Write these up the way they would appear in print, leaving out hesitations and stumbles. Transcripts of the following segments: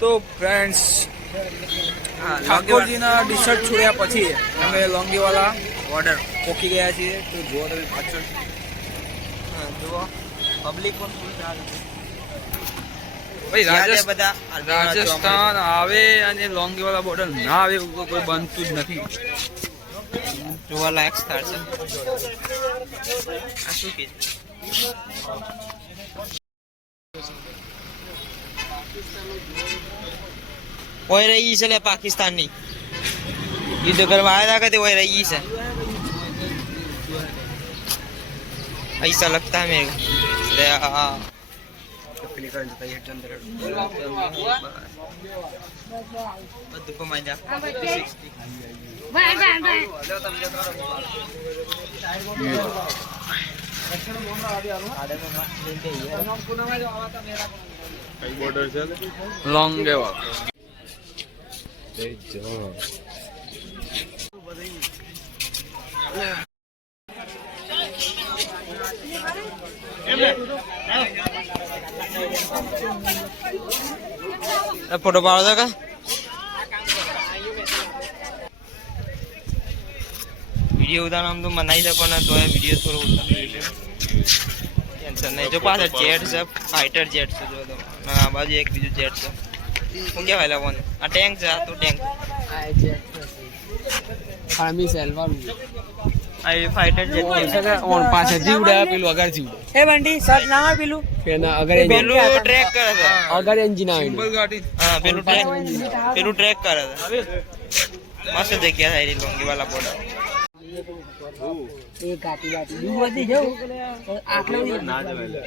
તો friends ઠાકોરજીના T-shirt છોડ્યા પછી અમે લોંગીવાલા બોર્ડર પહોંચી ગયા છીએ. તો જુઓ તમે પાછળ જુઓ પબ્લિક પણ ફૂલ ચાલે ભાઈ. રાજસ્થાન આવે અને લોંગીવાલા બોર્ડર ના આવે કોઈ બનતું જ નથી. જોવાલાયક સ્થળ છે. આ શું કે ઓય રહી છે લે પાકિસ્તાનની યુદ્ધ કરવા આવ્યા હતા કે ઓય રહી છે. ऐसा लगता है मेरे બધું કમાઈ જા. લોંગેવાલા ફોટો પાડો કા વિડીયો ઉતારવા આમ તો મનાઈ છે પણ તો વિડીયો થોડો ટેન્શન નહીં. જો પાછળ જેટ છે, ફાઇટર જેટ છે. જો તમે આ બાજુ એક બીજું જેટ છે. શું કહેવાય લાવવાનું? આ ટેન્ક છે. આ તો ટેન્ક આર્મી સેલવાન આ ફાઇટર જેટ છે. ઓન પાછળ જીવડા પેલું અગર જીવડા એ બંડી સર ના પેલું પેના અગર પેલું ટ્રેક કરે છે. અગર એન્જિન આવે ગાડી હા પેલું ટ્રેક કરે છે. મસ્ત જગ્યા થાય લોંગીવાલા બોર્ડર. એ ગાતી ગાતી દૂર વધી જવું આટલો ના જવાય.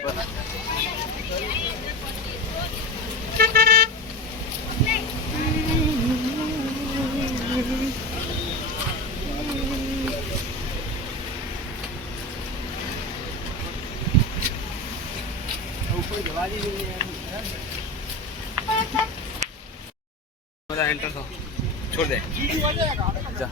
एंटर तो छोड़ दे जा.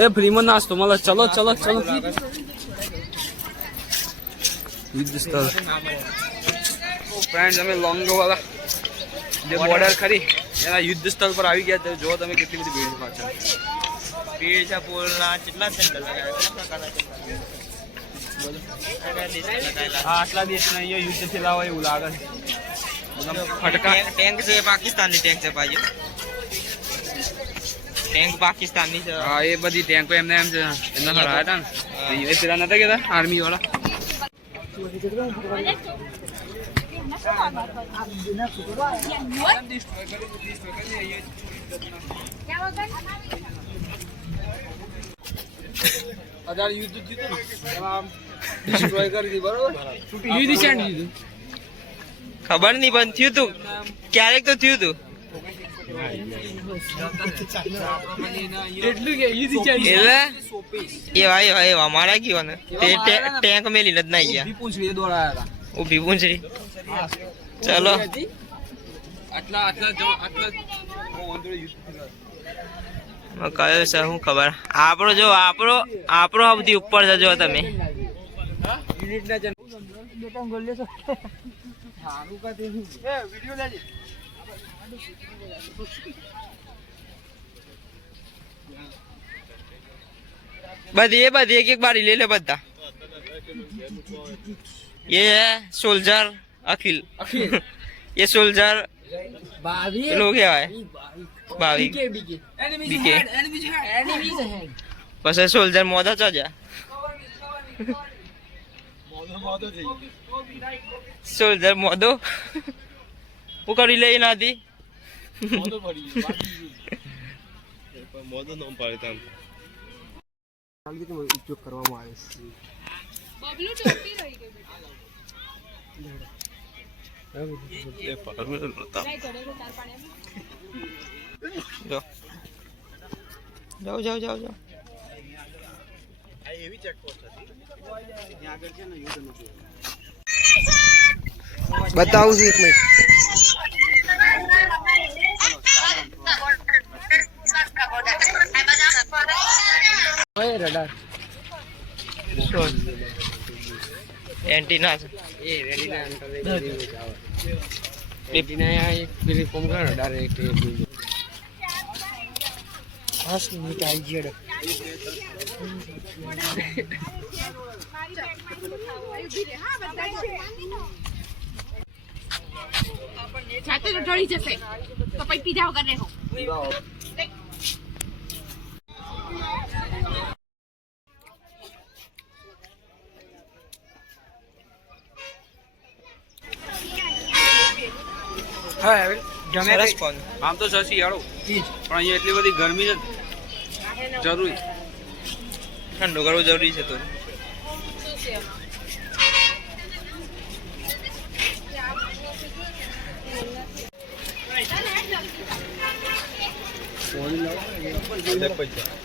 ए फ्री में नाचतो मला. चलो चलो चलो युद्ध स्थल. फ्रेंड्स અમે લોંગોવાલા જે બોર્ડર ખરી એના યુદ્ધ સ્થળ પર આવી ગયા. તો જો તમે કેટલી બધી ભીડ પાછળ ભીડ છે. પોલના કેટલા સેન્ટર લગાવ્યા? આટલા દેશના અહીંયા યુદ્ધ થયેલા હોય એવું લાગે છે. ફટકા ટેન્ક છે. પાકિસ્તાનની ટેન્ક છે ભાઈ. ટેન્ક પાકિસ્તાનની છે. હા એ બધી ટેન્કો એમને એમ છે. એમના હરાયા હતા ને એ પેલા નતા કહેતા આર્મી વાળા. યુદ્ધ ડિસ્ટ્રોય કરી દીધું બરોબર. ખબર નહીં પણ થયું તું ક્યારેક તો થયું તું. એવા મારા ગયો ને ટેન્ક મેલી નથી ના ગયા. ઉભી પૂંછડી. ચલો કયો છે શું ખબર. આપણો જો આપણો સૌથી ઉપર છે. જો તમે બધી એક બારી ले ले બધા. ये है सोल्जर अखिल ये सोल्जर 22 પેલું કહેવાય ઈ 22 22 બીકે Enemies BK. ahead, enemies ahead. Enemies head પછી સોલ્જર મોદો ચો જા સોલ્જર મોદો હું કરી લઈ નાથી ઉપયોગ કરવામાં આવે છે બબલુ ચોટી રહી ગઈ બેટા ટ્રાય કરો તો ચાર પાણી જો જાઓ જાઓ જાઓ જાઓ બતાવું છું એક મિનિટ ઓય રડાર એન્ટીના છે એ રેડી ના અંતર એન્ટીના આ એક પેલી કોમ કર રડાર એક હાસ મિનિટ આવી જેડ જાતે તો ઢળી જશે તો પછી પીધા વગર રહેવો હા હવે સરસ ફોન આમ તો સસી યાળો ચીજ પણ અહીંયા એટલી બધી ગરમી છે જરૂરી ઠંડુ કરવું જરૂરી છે તો ફોન લાવ